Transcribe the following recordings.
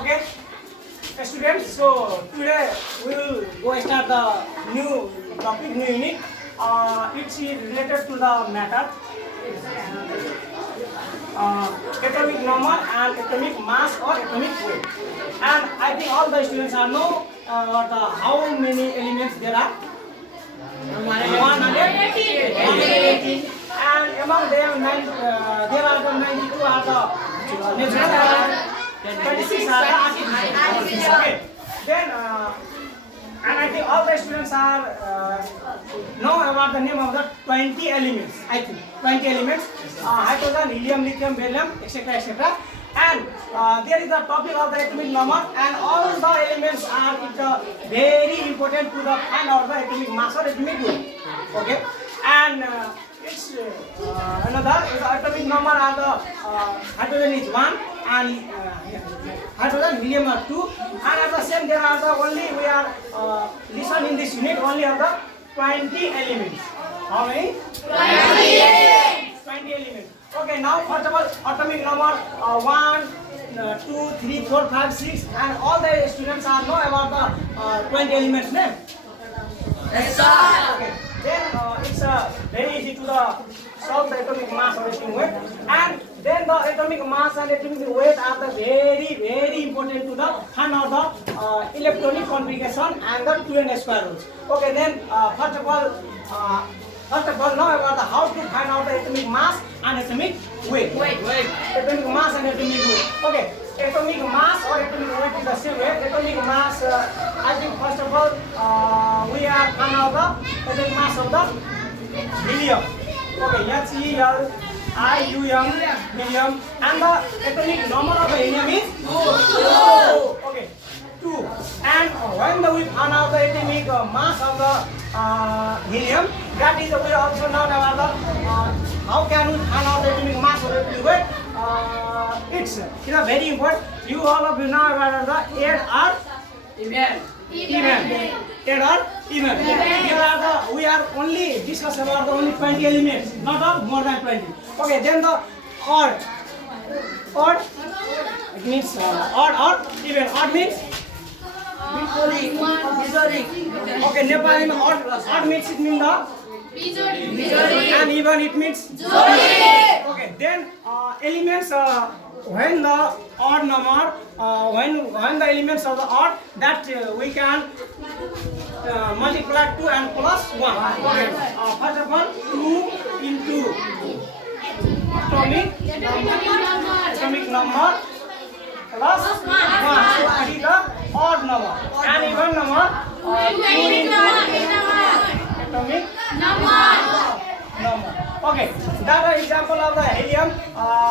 Okay, students. So today we will go start the new topic, new unit. It's related to the matter, atomic number and atomic mass or atomic weight. And I think all the students are know how many elements there are. 180. And among them, there are the 92 are the natural, 26 are the artificial. Okay. Then, and I think all the students are know about the name of the 20 elements. I think 20 elements: hydrogen, helium, lithium, beryllium, etc., etc. And there is a topic of the atomic number, and all the elements are very important to the find out the atomic mass or atomic weight. Okay, and it's another is atomic number are the hydrogen is 1 and hydrogen, helium are 2, and at the same there are the only we are listen in this unit only of the 20 elements. How many? 20 elements. Okay, now first of all atomic number 1, 2, 3, 4, 5, 6, and all the students are know about the 20 elements name. Yes, sir. Okay. Then it's very easy to solve the atomic mass or atomic weight, and then the atomic mass and atomic weight are the very important to the find out the electronic configuration and the 2n square rules. Okay, then first of all know about the how to find out the atomic mass and atomic weight. Atomic mass and atomic weight. Okay, atomic mass or atomic weight is the same way. Atomic mass, I think first of all we are find out the atomic mass of the helium. Okay, HELIUM, helium, and the atomic number of the helium is 2. Okay, 2. And when we find out the atomic mass of the helium, that is we also know about the how can we find out the atomic mass or atomic weight. It's very important. You all of you know about the air or even. Air or even. Here are the we are only discuss about the only 20 elements, not of more than 20. Okay, then the odd. Odd it means odd or even. Odd means okay, Nepali odd means it means the and even it means okay, then elements when the odd number when the elements of the odd that we can multiply 2 and plus 1. Okay, first of all 2 into atomic number plus 1. So that is the odd number, and even number 2 into atomic number. Okay, that is example of the helium.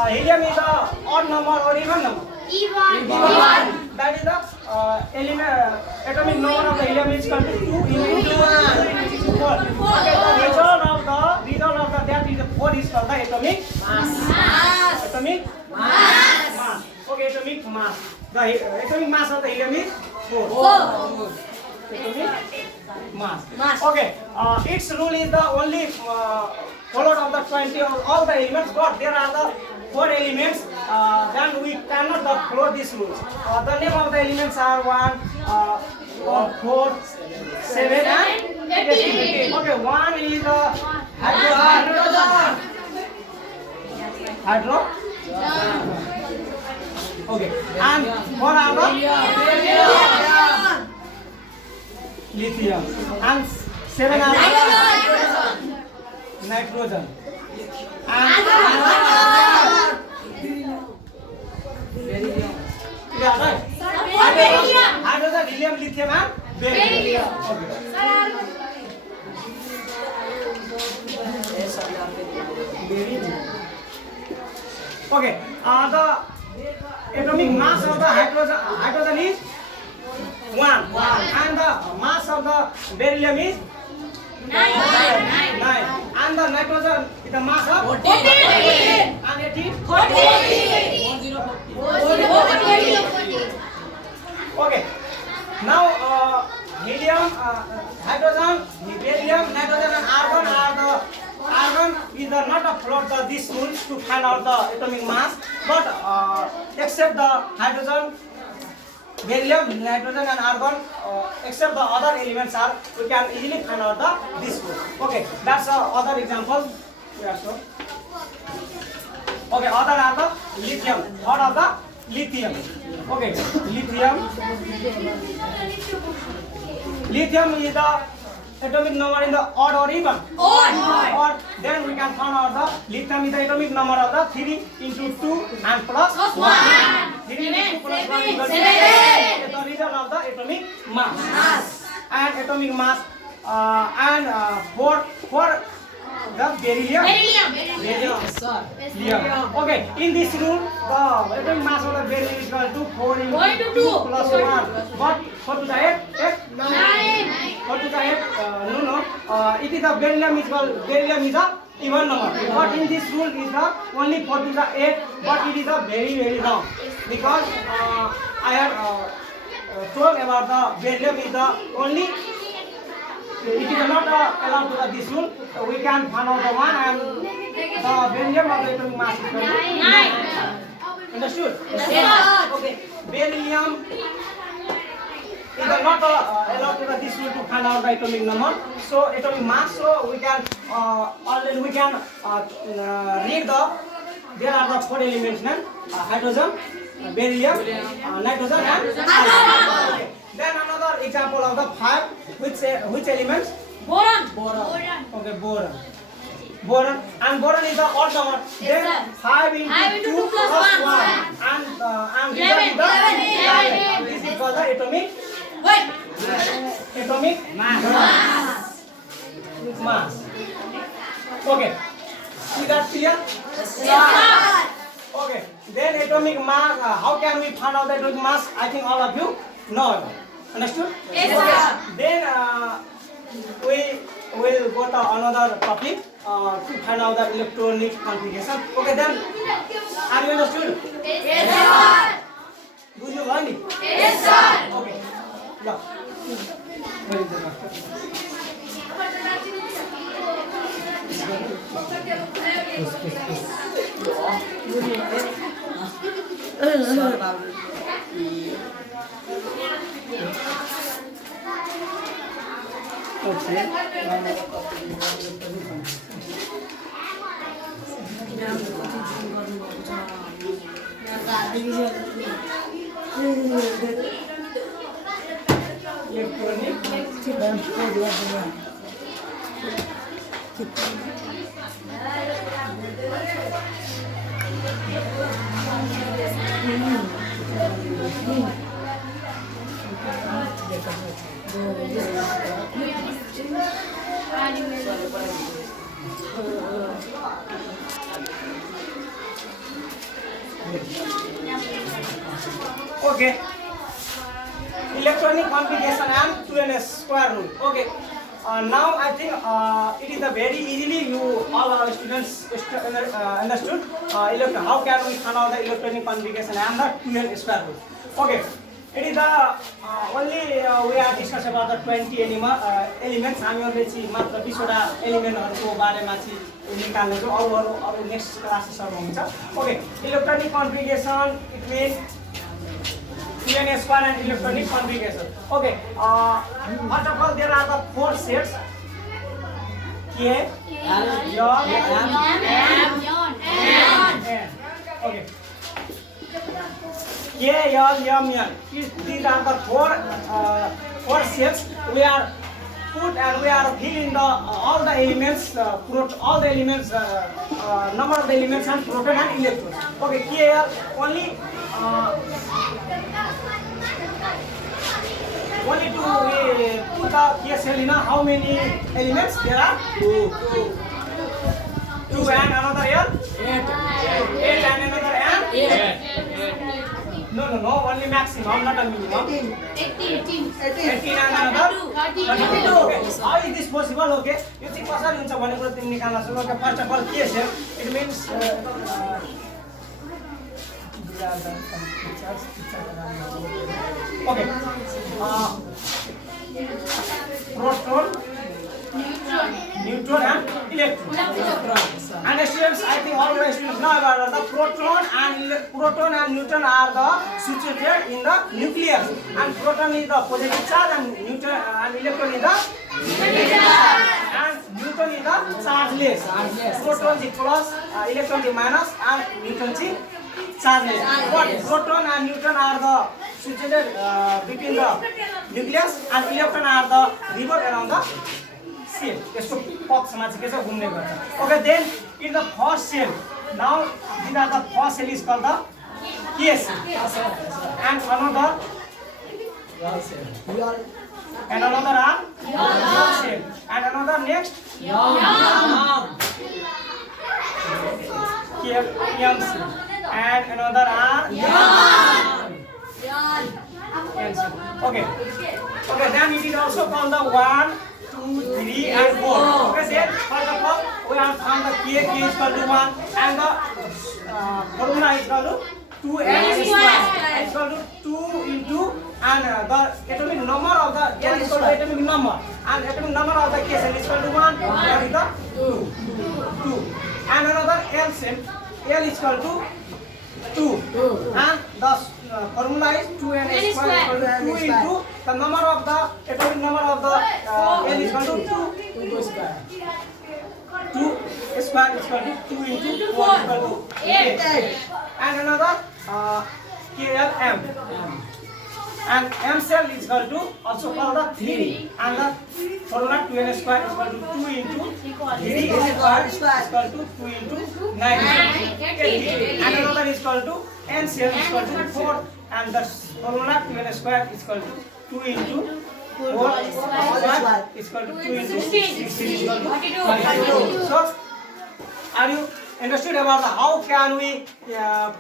Helium is the odd number or even number. Even. That is the atomic number of the helium is equal to 2 into 4. Okay, the result of that is 4 is called the atomic mass. Atomic mass. Okay, atomic mass. The atomic mass of the helium is 4. Atomic mass. Okay, its rule is the only followed of the 20 of all the elements, but there are the 4 elements. Then we cannot follow these rules. The name of the elements are 1, 4, 7, and 18. Okay, 1 is the hydro. Okay, and what are the lithium, and 7 are nitrogen, and yeah, right. Hydrogen, helium, lithium, and beryllium. Okay. The atomic mass of the hydrogen is 1, and the mass of the beryllium is 9, and the nitrogen is the mass of 14, and 18, 14. Okay, now helium, hydrogen, beryllium, nitrogen, and argon are the argon is not followed these rules to find out the atomic mass, but except the hydrogen, beryllium, nitrogen and argon, except the other elements are, we can easily find out this rule. Okay, that's other example. Yeah, so. Okay, other are the lithium. What are the lithium? Okay, lithium. Lithium is the atomic number in the odd or even? Odd. Or then we can find out the lithium is the atomic number of the 3 into 2 and plus 1. 3 into 2 plus 1 equals 7. The reason of the atomic mass. And atomic mass and for the beryllium. Beryllium. Yeah. Okay, in this rule, the atomic mass of the beryllium is equal to 4 into 2 plus 1. But 4 to the 8? 9. 4 to the 8? No. It is the beryllium is a even number. But in this rule is the only 4 to the 8, but it is a very wrong. Because I have told about the beryllium is the only. It is not allowed to this rule. We can find out the one and the beryllium of the atomic mass is 9. Understood? Yes. Okay. Beryllium is not allowed to this rule to find out the atomic number. So atomic mass. So we can already read the. There are the 4 elements named hydrogen, beryllium, nitrogen, and argon. Okay. Then another example of the 5, which elements? Boron. Okay, boron. And boron is the odd number. Then 5 into 2 plus 1 and 11. This is called the atomic mass. Okay. Is that clear? Yes. Okay. Then atomic mass. How can we find out the atomic mass? I think all of you know. Understood? Yes, sir. Then we will go to another topic to find out the electronic configuration. Okay, then are you understood? Yes, sir. Do you learn it? Yes, sir. Okay. Yeah. Where is the master? Okay. Electronic configuration and 2n square rule. Okay. Now I think it is a very easily you all our students understood. How can we find out the electronic configuration and the 2n square rule? Okay. It is the only we are discuss about the 20 elements. हामी अहिले चाहिँ मात्र 20 वटा एलिमेन्टहरुको बारेमा चाहिँ निकाल्ने छौं. अरु नेक्स्ट क्लासेसहरु हुन्छ. Okay. Electronic configuration it means 2n square and electronic configuration. Okay. First of all, there are the 4 sets. K, L, M, N. Okay. K, L, M, N. These are the 4 sets. We are put and we are filling the all the elements, number of the elements and proton and electrons. Okay. K, L only to put the KSL in how many elements? There are 2 and another L? 8 and another N? 8. No, only maximum, not a minimum. 18 and another? 32. Okay. How is this possible? Okay. You see, कसरी हुन्छ भन्ने कुरा तिमी निकाल्न सक्छौ. Okay, first of all, KSL, it means okay. Proton, neutron and electron. And students, I think all the students know about the proton and neutron are the situated in the nucleus, and proton is the positive charge and neutron and electron is the negative charge, and neutron is the chargeless. Proton is plus, electron is minus, and neutron is chargeless. But proton and neutron are the situated between the nucleus, and electron are the revolve around the cell. यसको पक्षमा चाहिँ के छ घुम्ने गर्छ. Okay, then in the first cell, now these are the first cell is called the K cell, and another are Young cell, and another next Young cell, and another are Young cell. Okay, then it is also called the 1, 2, 3 and 4. Okay, then first of all we have found the K is equal to 1, and the formula is equal to 2n square is equal to 2 into, and the atomic number of the L is equal to atomic number, and atomic number of the K cell is equal to 1, that is the 2, and another L cell, L is equal to 2, and the formula is 2n square is equal to 2 into the number of the atomic number of the L is equal to 2 square. 2 square is equal to 2 into 4 is equal to 8, and another KLM, and M cell is equal to also called the 3, and the formula 2n square is equal to 2 into 3 square is equal to 2 into 9, and another is equal to N cell is equal to 4, and the formula 2n square is equal to 2 into 4 square is equal to 2 into 16 is equal to 42. So, are you understood about how can we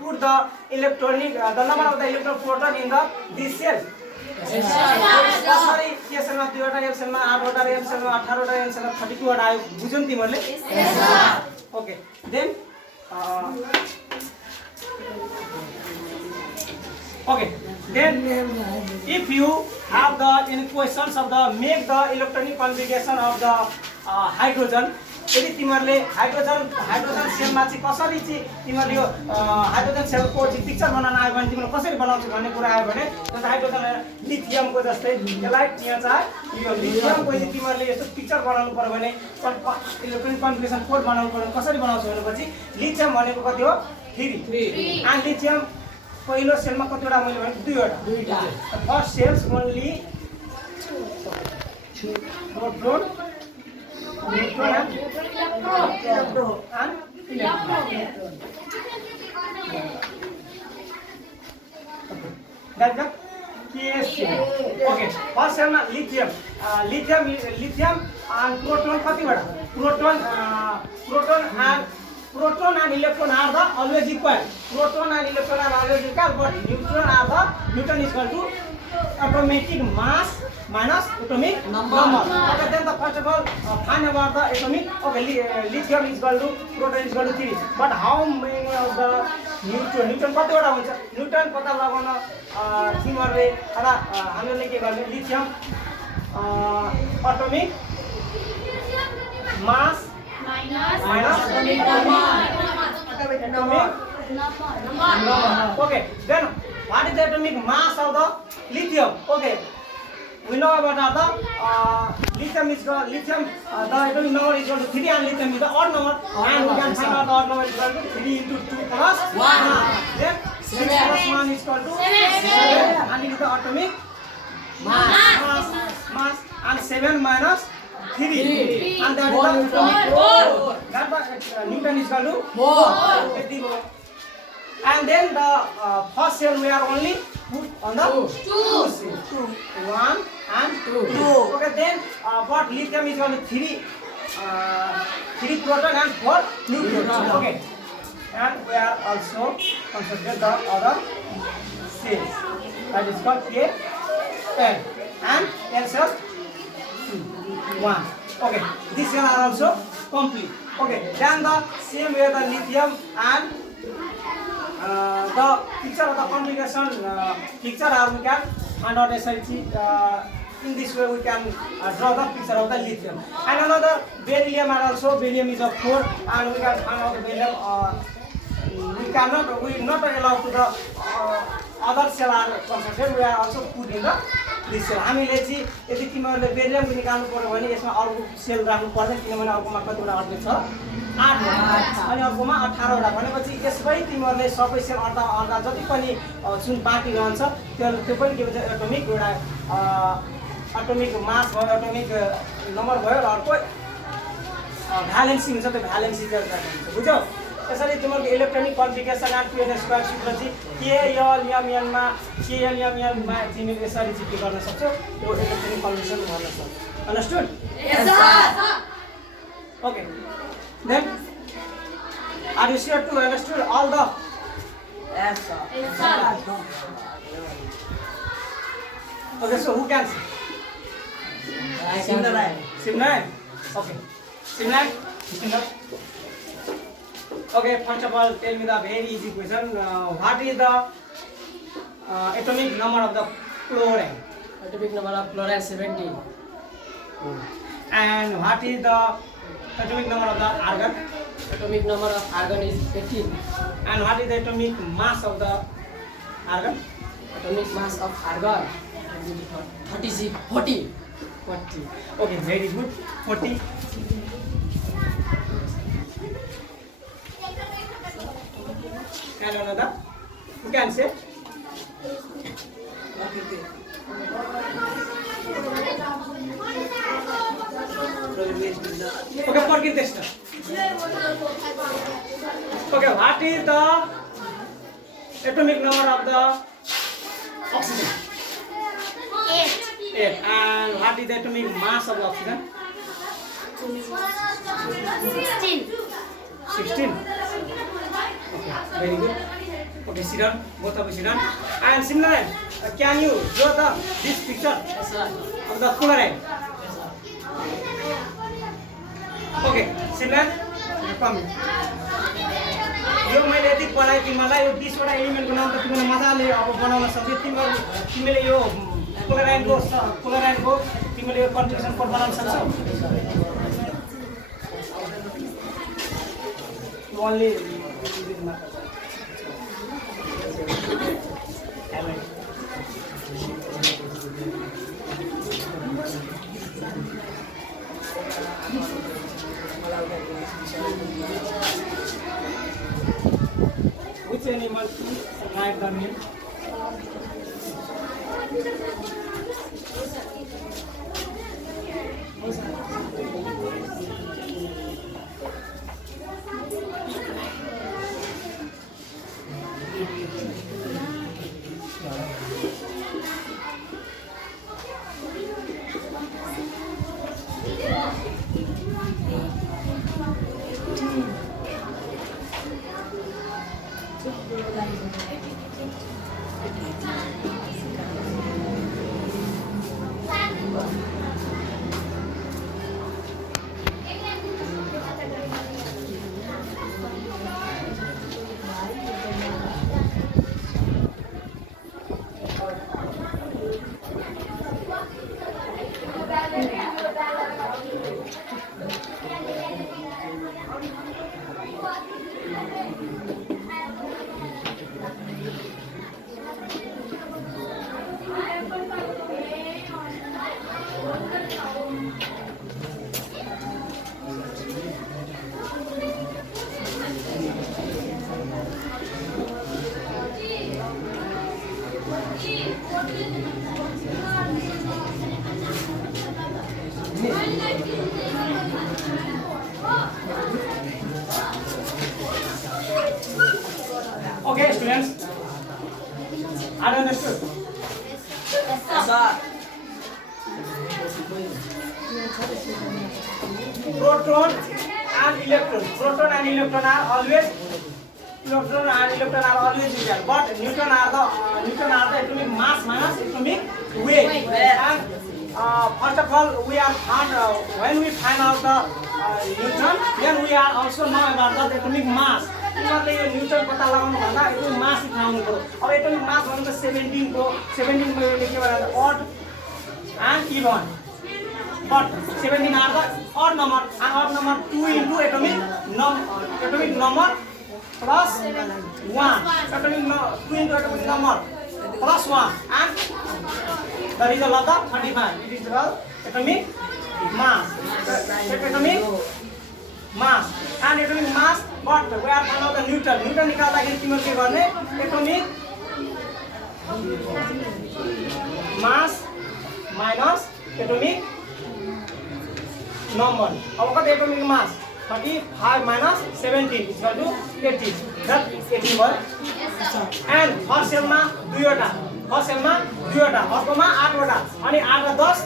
put the electronic the number of the electron proton in the this cell? कसरी के सेलमा 2 वटा L सेलमा 8 वटा L सेलमा 18 वटा L सेलमा 32 वटा आयो बुझ्यौ तिमीहरुले? Okay, then okay, then if you have the any questions of the make the electronic configuration of the hydrogen, यदि तिमीहरुले हाइड्रोजन सेलमा चाहिँ कसरी चाहिँ तिमीहरुले यो हाइड्रोजन सेलको चाहिँ पिक्चर बनाउन आयो भने तिमीहरु कसरी बनाउँछ भन्ने कुरा आयो भने जस्तो हाइड्रोजन लिथियमको जस्तै यसलाई यहाँ चाहिँ यो लिथियमको यदि तिमीहरुले यस्तो पिक्चर बनाउनु पर्यो भने इलेक्ट्रोनिक कन्फिगरेसन कोड बनाउनु पर्यो कसरी बनाउँछ भनेपछि लिथियम भनेको कति हो 3, and लिथियम पहिलो सेलमा कतिवटा मैले भने 2 वटा first cells only proton neutron and electron. That's the KS. Okay, first cell lithium. Lithium and proton कतिवटा? Proton and electron are the always equal. Proton and electron are always equal, but neutron is equal to atomic mass minus atomic number. Okay, then the first of all find about the atomic. Okay, lithium is equal to proton is equal to 3. But how many of the neutron कतिवटा हुन्छ? Newton पत्ता लगाउन तिमीहरुले हामीले के गर्ने? Lithium atomic mass minus atomic number. Okay, then what is the atomic mass of the lithium? Okay, we know about the lithium is the atomic number is equal to 3, and lithium is the odd number, and we can find out the odd number is equal to 3 into 2 plus 1. Then 6 plus 1 is equal to 7, and it is the atomic mass, and 7 minus 3, and that is the atomic that the Newton is equal to 4. And then the first cell we are only put on the 2 cell. 1 and 2. Okay, then what lithium is equal to 3 proton and 4 neutron. Okay, and we are also considered the other cells. That is called K, L, and L cells 1. Okay, these cells are also complete. Okay, then the same way the lithium and the picture of the configuration picture we can find out SIT in this way we can draw the picture of the lithium. And another beryllium are also, beryllium is of 4, and we can find out the beryllium. We are not allowed to the other cell are concentrated. We are also put in the this cell. हामीले चाहिँ यदि तिमीहरूले बेरिलियमको निकाल्नु पर्यो भने यसमा अर्को cell राख्नु पर्छ किनभने अर्कोमा कतिवटा अड्के छ 8 अनि अर्कोमा 18 वटा भनेपछि यसमै तिमीहरूले सबै सेल अर्धा जति पनि जुन बाँकी रहन्छ त्यो पनि के भन्छ एटोमिक एउटा एटोमिक मास भयो एटोमिक नम्बर भयो र अर्को भ्यालेन्सी हुन्छ त्यो भ्यालेन्सी चाहिँ हुन्छ बुझ्यौ त्यसैले तिमीहरूको electronic configuration end PN square सूत्र चाहिँ KLMN मा तिमीले यसरी चाहिँ के गर्न सक्छौ त्यो इलेक्ट्रोनिक कन्फिगरेसन गर्न सक्छौ understood Yes, sir. Okay. Then, are you sure to understood all the? Yes, sir. Yes, sir. Okay, so who can say? Simnarai. Simran? Okay. Simran? Okay, first of all, tell me the very easy question. What is the atomic number of the chlorine? Atomic number of chlorine 17. And what is the atomic number of the argon? Atomic number of argon is 18. And what is the atomic mass of the argon? Atomic mass of argon 40. 40. Okay, very good. 40. And another? You can say? Okay, forget this stuff. Okay, what is the atomic number of the oxygen? 8. And what is the atomic mass of the oxygen? 16. Okay, very good. Okay, sit down. Both of you sit down. And similarly, can you draw this picture Yes, sir. of the chlorine? Yes, sir. Okay, Simran, come. यो मैले यति पढाएँ तिमीलाई यो 20 वटा एलिमेन्टको नाम त तिमीले मजाले अब बनाउन सक्छौ तिमीले यो क्लोराइनको तिमीले यो कन्ट्रिब्युसन कोड बनाउन सक्छौ only Which animal survive the meal? Okay, students. I understood. Yes, sir. Proton and electron. Proton and electron are always equal. But Newton are the atomic mass minus atomic weight. And first of all, we are found when we find out the Newton, then we are also know about the atomic mass. तिमीहरूले यो newton पत्ता लगाउनु भन्दा atomic mass थाहा हुनु पर्यो अब atomic mass भनेको 17 को यो के भन्छ and even. But 17 are the odd number, and odd number 2 into atomic number plus 1. Atomic 2 into atomic number plus 1, and the result of the 35. It is the atomic mass. Atomic mass and atomic mass. But we are found out the Newton. Newton निकाल्दाखेरि तिम्रो के गर्ने? Atomic mass minus atomic number. अब कति atomic mass? 35 minus 17 is equal to 80. That 80 भयो. And first cell मा 2 वटा. First cell मा 2 वटा. अर्कोमा 8 वटा. अनि 8 र 10.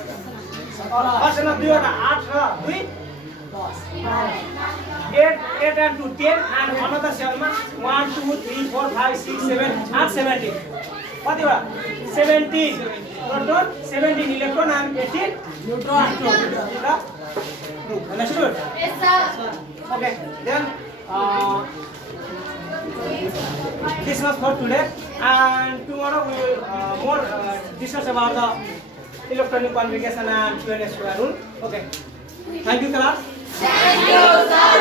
First cell मा 2 वटा. 8 र 2 8 and 2 10, and another cell मा 1 2 3 4 5 6 7 8 17. कति भयो? 17. Total 17 electron and 18 neutron. Understood? Yes, sir. Okay. Then this was for today, and tomorrow we will more discuss about the electronic configuration and Q&A square rule. Okay. Thank you, class. Thank you, sir.